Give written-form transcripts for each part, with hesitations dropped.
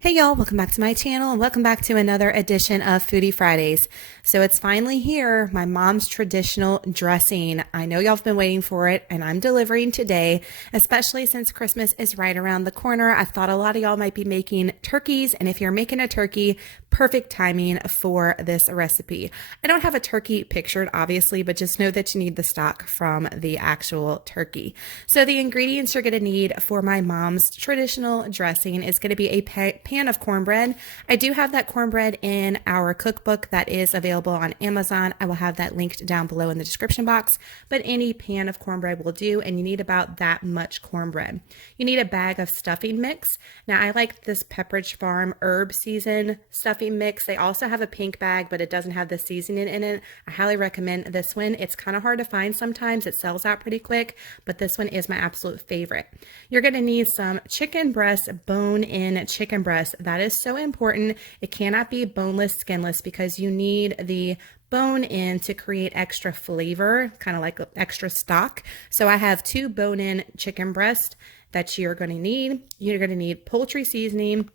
Hey y'all, welcome back to my channel and welcome back to another edition of Foodie Fridays. So it's finally here, my mom's traditional dressing. I know y'all have been waiting for it and I'm delivering today, especially since Christmas is right around the corner. I thought a lot of y'all might be making turkeys, and if you're making a turkey, perfect timing for this recipe. I don't have a turkey pictured obviously, but just know that you need the stock from the actual turkey. So the ingredients you're going to need for my mom's traditional dressing is going to be a pan of cornbread. I do have that cornbread in our cookbook that is available on Amazon. I will have that linked down below in the description box, but any pan of cornbread will do, and you need about that much cornbread. You need a bag of stuffing mix. Now I like this Pepperidge Farm herb season stuffing mix. They also have a pink bag, but it doesn't have the seasoning in it. I highly recommend this one. It's kind of hard to find sometimes. It sells out pretty quick, but this one is my absolute favorite. You're going to need some chicken breast, bone-in chicken breast. That is so important. It cannot be boneless, skinless, because you need the bone in to create extra flavor, kind of like extra stock. So I have 2 bone-in chicken breast that you're going to need. You're going to need poultry seasoning,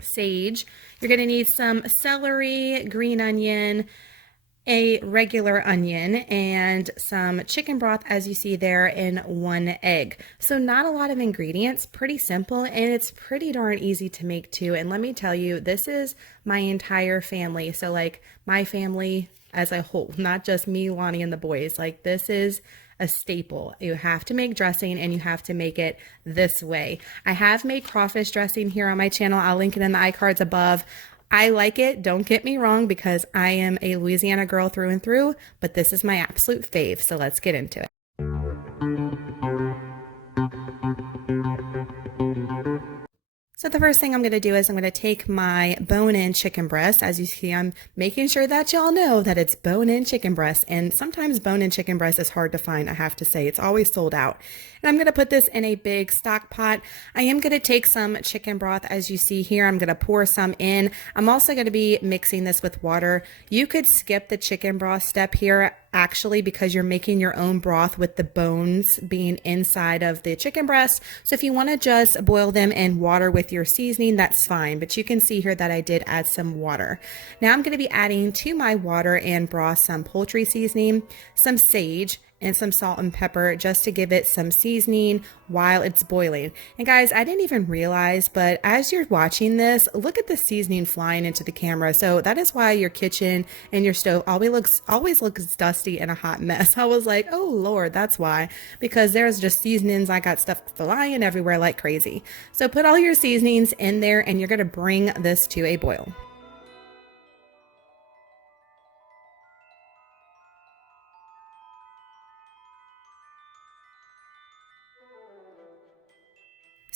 sage. You're going to need some celery, green onion, a regular onion, and some chicken broth, as you see there, in 1 egg. So not a lot of ingredients, pretty simple, and it's pretty darn easy to make too. And let me tell you, this is my entire family. So like my family as a whole, not just me, Lonnie, and the boys. Like this is a staple. You have to make dressing and you have to make it this way. I have made crawfish dressing here on my channel. I'll link it in the iCards above. I like it, don't get me wrong, because I am a Louisiana girl through and through, but this is my absolute fave, so let's get into it. So the first thing I'm going to do is I'm going to take my bone-in chicken breast. As you see, I'm making sure that y'all know that it's bone-in chicken breast, and sometimes bone-in chicken breast is hard to find, I have to say. It's always sold out. And I'm going to put this in a big stock pot. I am going to take some chicken broth, as you see here. I'm going to pour some in. I'm also going to be mixing this with water. You could skip the chicken broth step here, actually, because you're making your own broth with the bones being inside of the chicken breast. So if you want to just boil them in water with your seasoning, that's fine. But you can see here that I did add some water. Now I'm going to be adding to my water and broth some poultry seasoning, some sage, and some salt and pepper just to give it some seasoning while it's boiling. And guys, I didn't even realize, but as you're watching this, look at the seasoning flying into the camera. So that is why your kitchen and your stove always looks dusty and a hot mess. I was like, oh Lord, that's why, because there's just seasonings. I got stuff flying everywhere like crazy. So put all your seasonings in there and you're gonna bring this to a boil.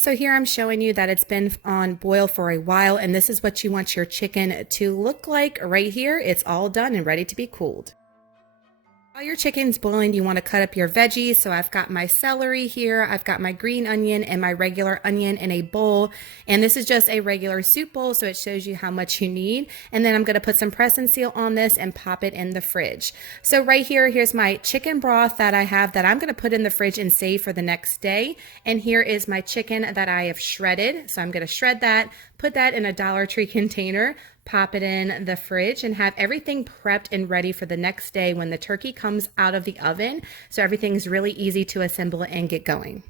So here I'm showing you that it's been on boil for a while, and this is what you want your chicken to look like right here. It's all done and ready to be cooled. While your chicken's boiling, you want to cut up your veggies. So I've got my celery here, I've got my green onion and my regular onion in a bowl. And this is just a regular soup bowl, so it shows you how much you need. And then I'm going to put some press and seal on this and pop it in the fridge. So right here, here's my chicken broth that I have that I'm going to put in the fridge and save for the next day. And here is my chicken that I have shredded. So I'm going to shred that, put that in a Dollar Tree container, pop it in the fridge, and have everything prepped and ready for the next day when the turkey comes out of the oven. So everything's really easy to assemble and get going.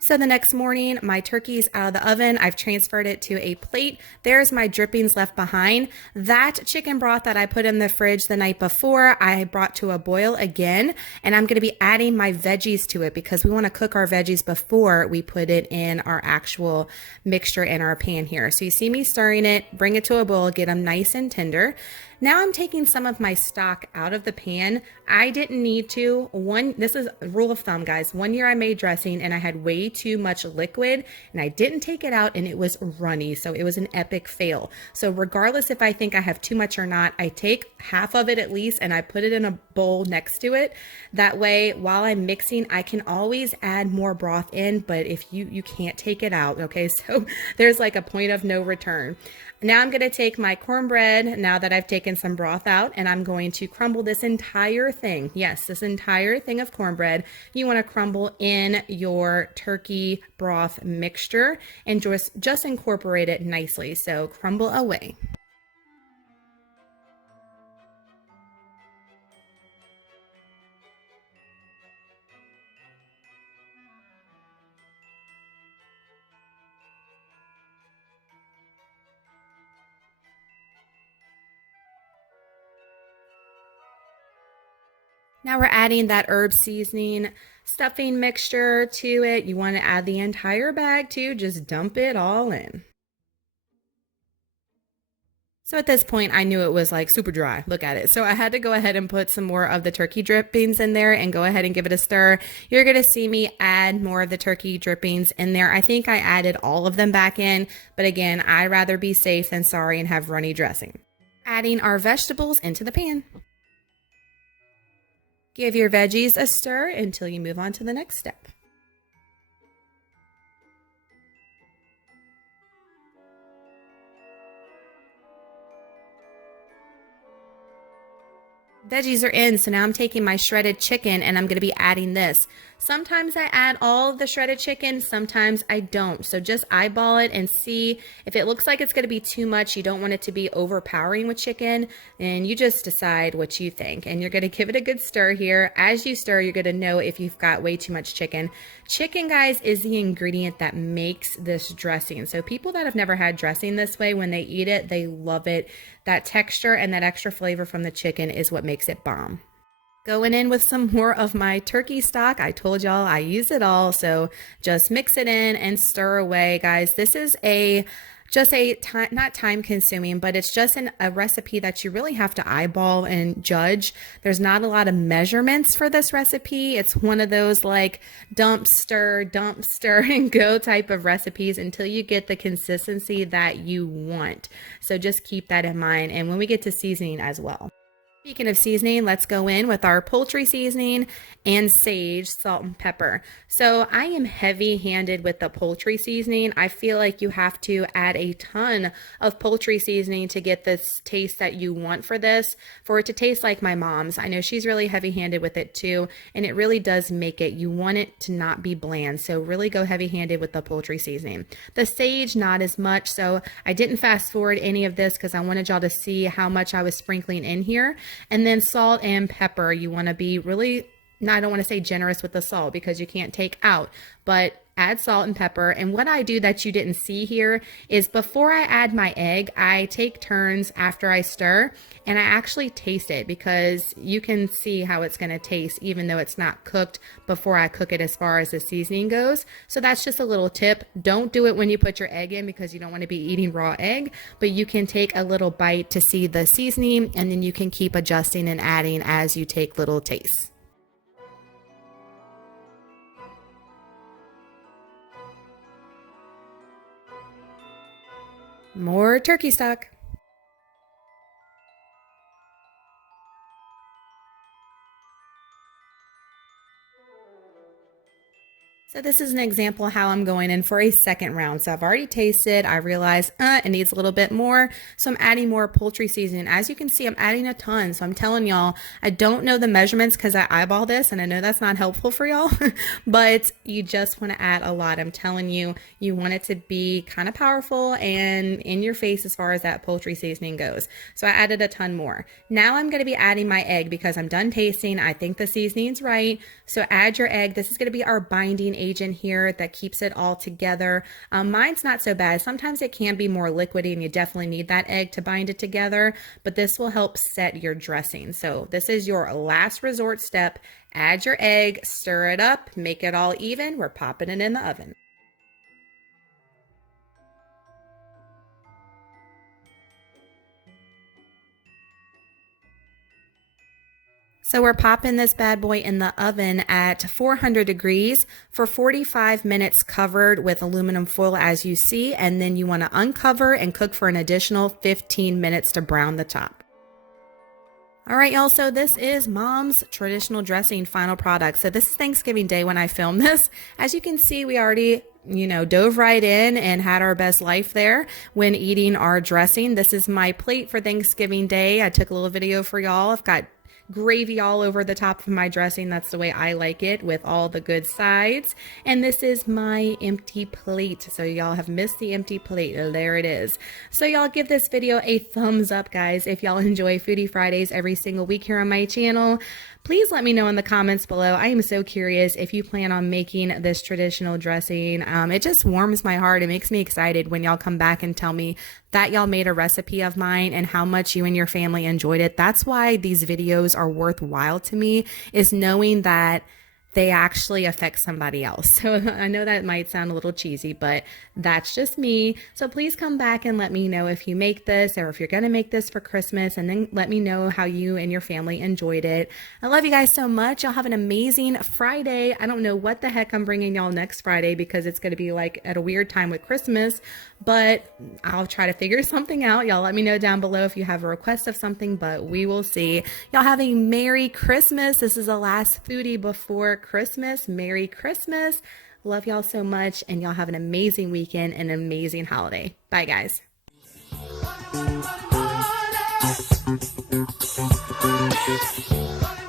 So the next morning, my turkey's out of the oven. I've transferred it to a plate. There's my drippings left behind. That chicken broth that I put in the fridge the night before, I brought to a boil again, and I'm going to be adding my veggies to it because we want to cook our veggies before we put it in our actual mixture in our pan here. So you see me stirring it, bring it to a boil, get them nice and tender. Now I'm taking some of my stock out of the pan. I didn't need to. This is a rule of thumb, guys. One year I made dressing and I had way too much liquid and I didn't take it out and it was runny. So it was an epic fail. So regardless if I think I have too much or not, I take half of it at least and I put it in a bowl next to it. That way, while I'm mixing, I can always add more broth in, but if you can't take it out, okay? So there's like a point of no return. Now I'm going to take my cornbread, now that I've taken taken some broth out and I'm going to crumble this entire thing. Yes, this entire thing of cornbread. You want to crumble in your turkey broth mixture and just incorporate it nicely. So crumble away. Now we're adding that herb seasoning stuffing mixture to it. You want to add the entire bag too, just dump it all in. So at this point, I knew it was like super dry. Look at it. So I had to go ahead and put some more of the turkey drippings in there and go ahead and give it a stir. You're going to see me add more of the turkey drippings in there. I think I added all of them back in, but again, I'd rather be safe than sorry and have runny dressing. Adding our vegetables into the pan. Give your veggies a stir until you move on to the next step. Veggies are in, so now I'm taking my shredded chicken and I'm going to be adding this. Sometimes I add all of the shredded chicken, sometimes I don't. So just eyeball it and see if it looks like it's going to be too much. You don't want it to be overpowering with chicken, and you just decide what you think. And you're going to give it a good stir here. As you stir, you're going to know if you've got way too much chicken. Chicken, guys, is the ingredient that makes this dressing. So people that have never had dressing this way, when they eat it, they love it. That texture and that extra flavor from the chicken is what makes it bomb. Going in with some more of my turkey stock. I told y'all I use it all, so just mix it in and stir away, guys. This is not time consuming, but it's just a recipe that you really have to eyeball and judge. There's not a lot of measurements for this recipe. It's one of those like dump, stir, and go type of recipes until you get the consistency that you want. So just keep that in mind. And when we get to seasoning as well. Speaking of seasoning, let's go in with our poultry seasoning and sage, salt, and pepper. So I am heavy-handed with the poultry seasoning. I feel like you have to add a ton of poultry seasoning to get this taste that you want for this, for it to taste like my mom's. I know she's really heavy-handed with it too, and it really does make it. You want it to not be bland, so really go heavy-handed with the poultry seasoning. The sage, not as much, so I didn't fast forward any of this because I wanted y'all to see how much I was sprinkling in here. And then salt and pepper, you want to be really, I don't want to say generous with the salt because you can't take out, but add salt and pepper. And what I do that you didn't see here is before I add my egg, I take turns after I stir and I actually taste it because you can see how it's going to taste even though it's not cooked before I cook it as far as the seasoning goes. So that's just a little tip. Don't do it when you put your egg in because you don't want to be eating raw egg, but you can take a little bite to see the seasoning and then you can keep adjusting and adding as you take little tastes. More turkey stock. So this is an example of how I'm going in for a second round. So I've already tasted, I realized it needs a little bit more. So I'm adding more poultry seasoning. As you can see, I'm adding a ton. So I'm telling y'all, I don't know the measurements because I eyeball this and I know that's not helpful for y'all, but you just want to add a lot. I'm telling you, you want it to be kind of powerful and in your face as far as that poultry seasoning goes. So I added a ton more. Now I'm going to be adding my egg because I'm done tasting. I think the seasoning's right. So add your egg. This is going to be our binding agent here that keeps it all together. Mine's not so bad. Sometimes it can be more liquidy and you definitely need that egg to bind it together, but this will help set your dressing. So this is your last resort step. Add your egg, stir it up, make it all even. We're popping it in the oven. So we're popping this bad boy in the oven at 400 degrees for 45 minutes covered with aluminum foil as you see, and then you want to uncover and cook for an additional 15 minutes to brown the top. All right, y'all, so this is Mom's traditional dressing final product. So this is Thanksgiving Day when I filmed this. As you can see, we already dove right in and had our best life there when eating our dressing. This is my plate for Thanksgiving Day. I took a little video for y'all. I've got gravy all over the top of my dressing. That's the way I like it, with all the good sides. And this is my empty plate. So y'all have missed the empty plate. There it is. So y'all give this video a thumbs up, guys, if y'all enjoy Foodie Fridays every single week here on my channel. Please let me know in the comments below. I am so curious if you plan on making this traditional dressing. It just warms my heart. It makes me excited when y'all come back and tell me that y'all made a recipe of mine and how much you and your family enjoyed it. That's why these videos are worthwhile to me, is knowing that they actually affect somebody else. So I know that might sound a little cheesy, but that's just me. So please come back and let me know if you make this, or if you're going to make this for Christmas, and then let me know how you and your family enjoyed it. I love you guys so much. Y'all have an amazing Friday. I don't know what the heck I'm bringing y'all next Friday, because it's going to be like at a weird time with Christmas, but I'll try to figure something out. Y'all let me know down below if you have a request of something, but we will see. Y'all have a Merry Christmas. This is the last Foodie before Christmas. Merry Christmas. Love y'all so much, and y'all have an amazing weekend and an amazing holiday. Bye, guys. Holiday.